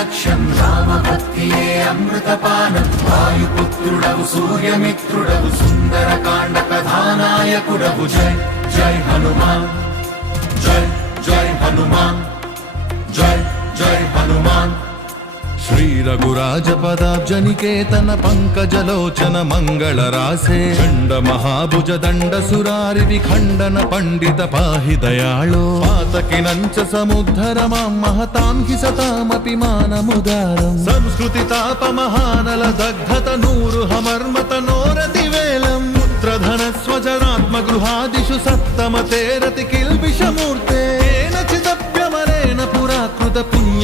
లక్ష్యం రామభక్తియే అమృతపానం. వాయుపుత్రుడవు సూర్యమిత్రుడవు సుందరకాండ కథానాయకుడవు జై జై హనుమాన్. జై జై హనుమాన్. జై జై హనుమాన్. శ్రీ రఘురాజ పదాబ్జనికేతన పంకజలోచన మంగళ రాసే చండ మహాభుజ దండ సురారి విఖండన పండిత పాహి దయాళో పాతకి నంచ సముద్ధర మాం మహతాం హి సతామపి మానముదారం. సంస్కృతి తాప మహానల దగ్ధత నూరు హమర్మ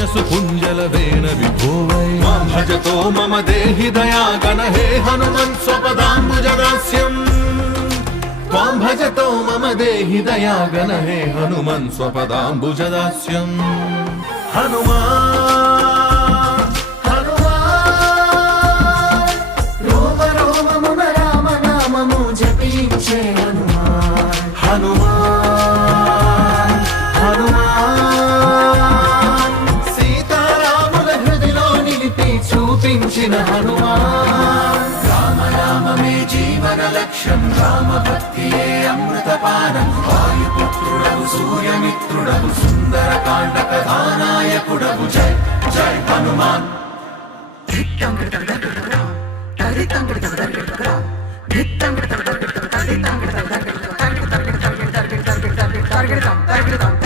పుణ్యసు పుంజలవేన విభోవై. మాం భజతో మమ దేహి దయాగణ హే హనుమన్ స్వపదాంబుజదాస్యం. త్వాం భజతో మమ దేహి దయాగణ హే హనుమన్ స్వపదాంబుజదాస్యం. హనుమాన్ చూపించిన హనుమాన్. రామ నామమే జీవన లక్ష్యం రామ భక్తియే అమృతపానం వాయుపుత్రుడవు సూర్యమిత్రుడవు సుందరకాండ కథానాయకుడవు. జై జై హనుమాన్. సంస్కృతి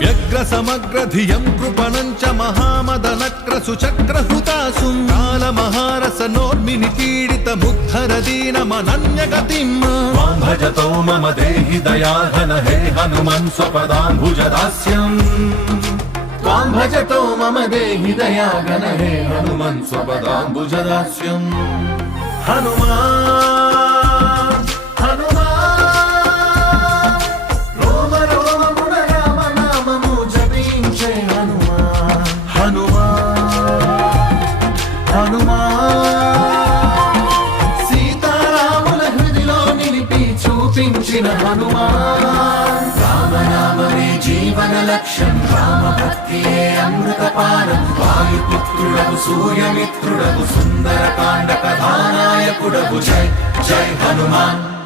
వ్యగ్ర సమగ్ర ధియం కృపణం చ మహామదనక్ర సుచక్ర హృతాసు కాల మహారస నోర్మిని పీడిత ముద్ధర దీనమనన్య గతిం భజతో మమ దేహి దయాహన హే హనుమన్ స్వపదాంబుజదాస్యం త్వాం భజతో మమ దేహి దయాఘన హే హనుమన్ స్వపదాంబుజదాస్యం హనుమాన్! చూపించిన హనుమాన్. రామనామమే జీవన లక్ష్యం. రామ భక్తియే అమృతపానం వాయుపుత్రుడవు సూర్యమిత్రుడవు సుందరకాండ కథానాయకుడవు జై జై హనుమాన్.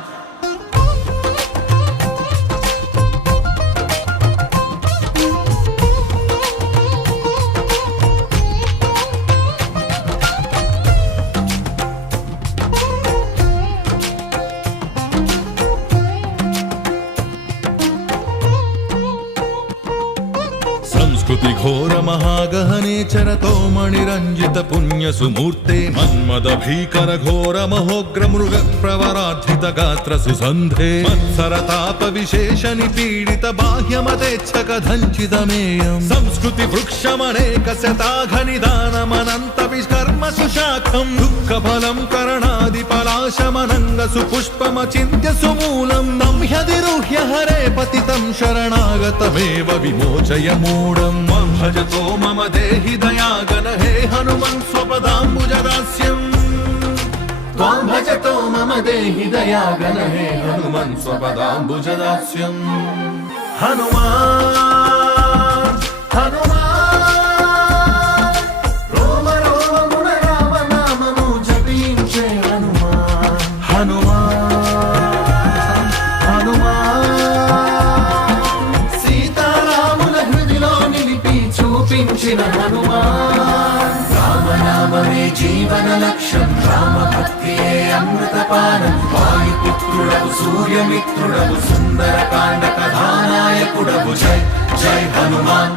ఘోర మహాగహనేచరతో మణిరంజిత పుణ్య సుమూర్తే మన్మద భీకర ఘోర మహోగ్ర మృగ ప్రవరాధిత గాత్ర సుసంధే మత్సర తాప విశేష నిపీడిత బాహ్యమతేచ్ఛక ధంచితమేయం సంస్కృతి వృక్షమనేక శతాఘ నిదానమనంత వికర్మ సుశాఖం దుఃఖ ఫలం కరణాది పలాశమనంగ సుపుష్పమచింత్య సుమూలం నంహ్యదిరుహ్య హరే పతితం శరణాగతమేవ విమోచయ మూఢం భజతో మమ దేహి దయాగన హే హనుమన్ స్వపదాంబుజదాస్యం. త్వాం భజతో మమ దేహి దయాగన హే హనుమన్ స్వపదాంబుజదాస్యం. హనుమాన్! చూపించిన హనుమాన్ రామనామమే జీవన లక్ష్యం రామ భక్తియే అమృతపానం వాయుపుత్రుడవు సూర్యమిత్రుడవు సుందరకాండ కథానాయకుడవు జై జై హనుమాన్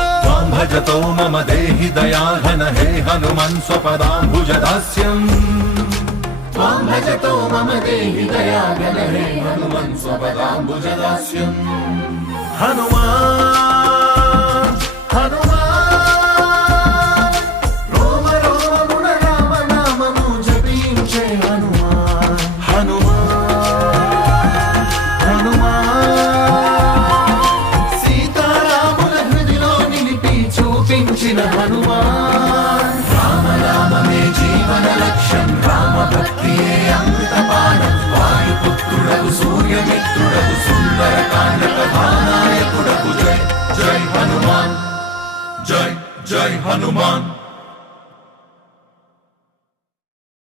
मां भजतो मम देहि दयाघन हे हनुमन् स्वपदाम्बुजदास्यम् त्वां भजतो मम देहि दयाघन हे हनुमन् स्वपदाम्बुजदास्यम् हनुमान् হনুমান।